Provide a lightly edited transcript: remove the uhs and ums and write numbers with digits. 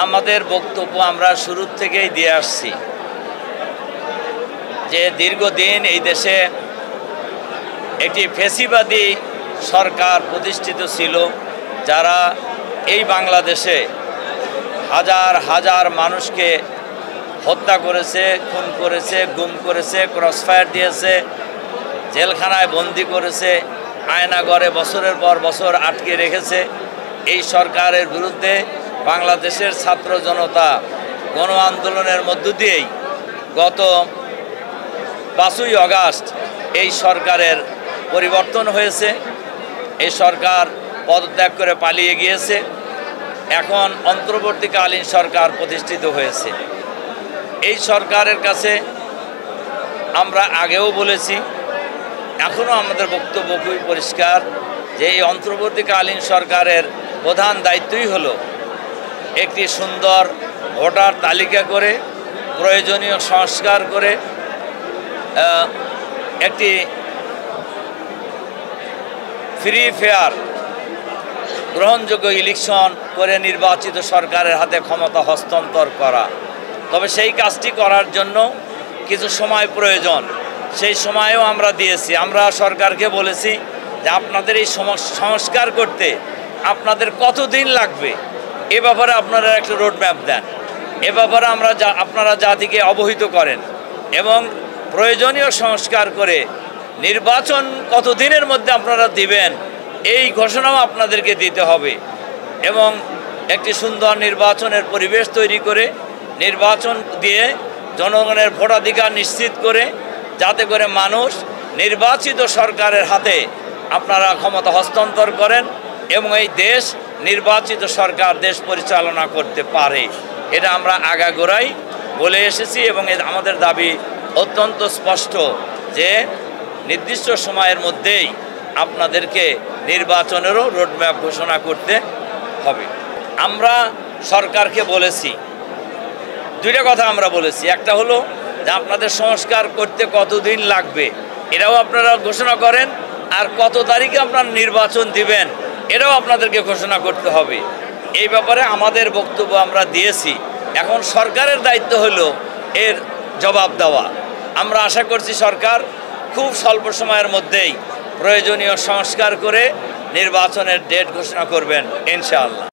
আমাদের বক্তব্য আমরা শুরু থেকেই দিয়ে আসছি যে দীর্ঘদিন এই দেশে একটি ফ্যাসিবাদী সরকার প্রতিষ্ঠিত ছিল, যারা এই বাংলাদেশে হাজার হাজার মানুষকে হত্যা করেছে, খুন করেছে, গুম করেছে, ক্রসফায়ার দিয়েছে, জেলখানায় বন্দি করেছে, আয়নাঘরে বছরের পর বছর আটকে রেখেছে। এই সরকারের বিরুদ্ধে বাংলাদেশের ছাত্র জনতা গণ আন্দোলনের মধ্য দিয়েই গত 5ই আগস্ট এই সরকারের পরিবর্তন হয়েছে। এই সরকার পদত্যাগ করে পালিয়ে গিয়েছে। এখন অন্তর্বর্তীকালীন সরকার প্রতিষ্ঠিত হয়েছে। এই সরকারের কাছে আমরা আগেও বলেছি, এখনও আমাদের বক্তব্য খুবই পরিষ্কার যে এই অন্তর্বর্তীকালীন সরকারের প্রধান দায়িত্বই হলো একটি সুন্দর ভোটার তালিকা করে, প্রয়োজনীয় সংস্কার করে, একটি ফ্রি ফেয়ার গ্রহণযোগ্য ইলেকশন করে নির্বাচিত সরকারের হাতে ক্ষমতা হস্তান্তর করা। তবে সেই কাজটি করার জন্য কিছু সময় প্রয়োজন, সেই সময়ও আমরা দিয়েছি। আমরা সরকারকে বলেছি যে আপনাদের এই সংস্কার করতে আপনাদের কতদিন লাগবে এ ব্যাপারে আপনারা একটা রোডম্যাপ দেন, এ ব্যাপারে আপনারা জাতিকে অবহিত করেন এবং প্রয়োজনীয় সংস্কার করে নির্বাচন কতদিনের মধ্যে আপনারা দিবেন এই ঘোষণাও আপনাদেরকে দিতে হবে এবং একটি সুন্দর নির্বাচনের পরিবেশ তৈরি করে নির্বাচন দিয়ে জনগণের ভোটাধিকার নিশ্চিত করে, যাতে করে মানুষ নির্বাচিত সরকারের হাতে আপনারা ক্ষমতা হস্তান্তর করেন এবং এই দেশ নির্বাচিত সরকার দেশ পরিচালনা করতে পারে। এটা আমরা আগাগোড়াই বলে এসেছি এবং আমাদের দাবি অত্যন্ত স্পষ্ট যে নির্দিষ্ট সময়ের মধ্যেই আপনাদেরকে নির্বাচনেরও রোডম্যাপ ঘোষণা করতে হবে। আমরা সরকারকে বলেছি দুইটা কথা আমরা বলেছি। একটা হলো যে আপনাদের সংস্কার করতে কতদিন লাগবে এটাও আপনারা ঘোষণা করেন, আর কত তারিখে আপনারা নির্বাচন দিবেন এটাও আপনাদেরকে ঘোষণা করতে হবে। এই ব্যাপারে আমাদের বক্তব্য আমরা দিয়েছি। এখন সরকারের দায়িত্ব হলো এর জবাব দেওয়া। আমরা আশা করছি সরকার খুব স্বল্প সময়ের মধ্যেই প্রয়োজনীয় সংস্কার করে নির্বাচনের ডেট ঘোষণা করবেন ইনশাআল্লাহ।